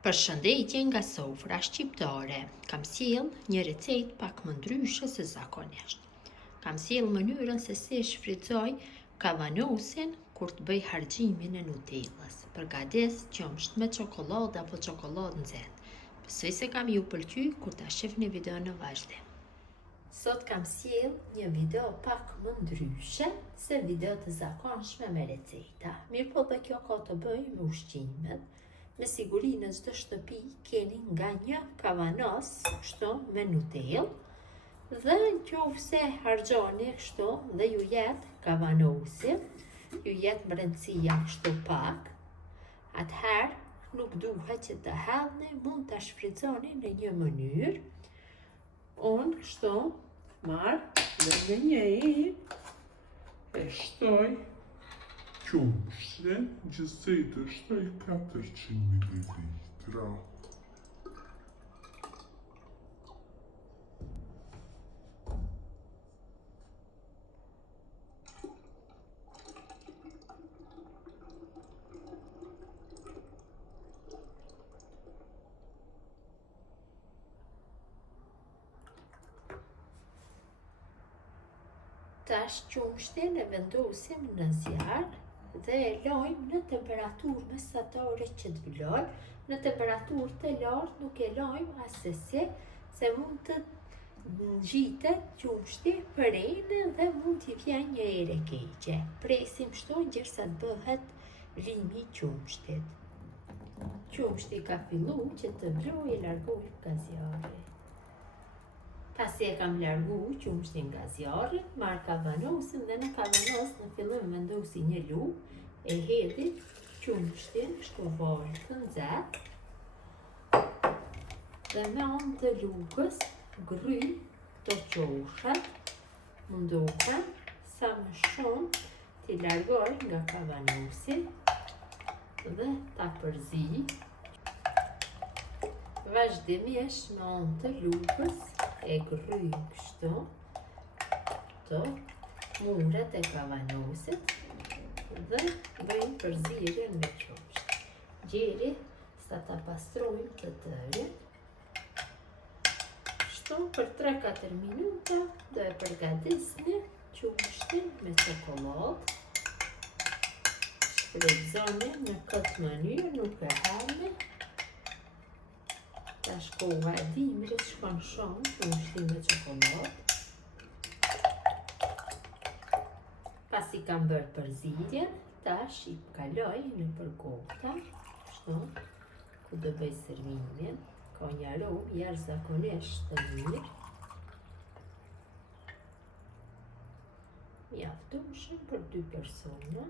Përshëndetje nga sofra shqiptare. Kam sjell një recetë pak më ndryshe se zakonisht. Kam sjell mënyrën se si shfrytëzoj kavanosin kur të bëj harxhimin e Nutellës. Përgatis qumsht me çokoladë apo çokoladë nxehtë. Besoj se kam ju pëlqy kur ta shihni videon në vazhdim. Sot kam sjell një video pak më ndryshe se video të zakonshme me receta. Mirëpo dhe kjo ka të bëjë me ushqimet. Me siguri në çdo shtëpi keni nga një kavanos kështu me Nutellë dhe nëse harxhoni kështu dhe ju jet kavanosi, ju jet mbrëmësia kështu pak, atëherë nuk duhet që të hallni, mund ta shfrytëzoni në një mënyrë. Unë kështu marr dhe njëri e shtoj qumshtin, gjithsej të shtoj 400 ml. Tash qumshtin e vendosim në zjarr dhe e lojmë në temperaturë mesatare që të vlojë. Në temperaturë të lartë nuk e lojmë asesi, se mund të ngjitet qumshti përejnë dhe mund t'i vjen një erë e keqe. Presim kështu derisa të bëhet vlimi i qumshtit. Qumshti ka filluar që të vlojë, e largoj nga zjarri. Pasi e kam largu qumshtin nga zjarri, marr kavanosin dhe në kavanos në fillim vendosi një lugë, e hedhi qumshtin kështu varë të nxehtë dhe me anë të lugës gryj këto qoshat, mundohem sa më shumë t'i largoj nga kavanosi dhe ta përzi. Vazhdimisht me anë të lugës e gryj kështu këto muret e kavanosit dhe bëjmë përzierjen me qumsht. Gjeri sa ta pastrojmë të tërin. Kështu për 3-4 minuta do e përgatisni qumshtin me çokoladë. Shfrytëzoni në këtë mënyrë, nuk e hallni. Tash koha e dimrit shkon shumë qumshti me çokoladë. Pasi kam bërë përzierjen, tash i kaloj në përkopta, kështu, ku do bëj servimin. Ka një aromë jashtëzakonisht të mirë. Mjaftueshëm për 2 persona.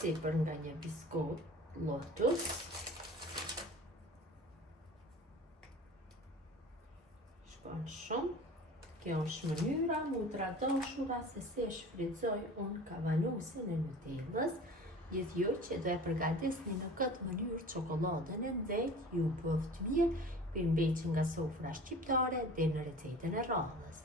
Sipër nga një biskot Lotus. Shkon shumë. Kjo është mënyra mu të radashura se si e shfrytëzoj unë kavanosin e Nutellës. Gjithë ju që do e përgatisni në këtë mënyrë çokoladën e nxehtë, ju bëft mirë, përmbeqë nga sofra shqiptare dhe në recetën e radhës.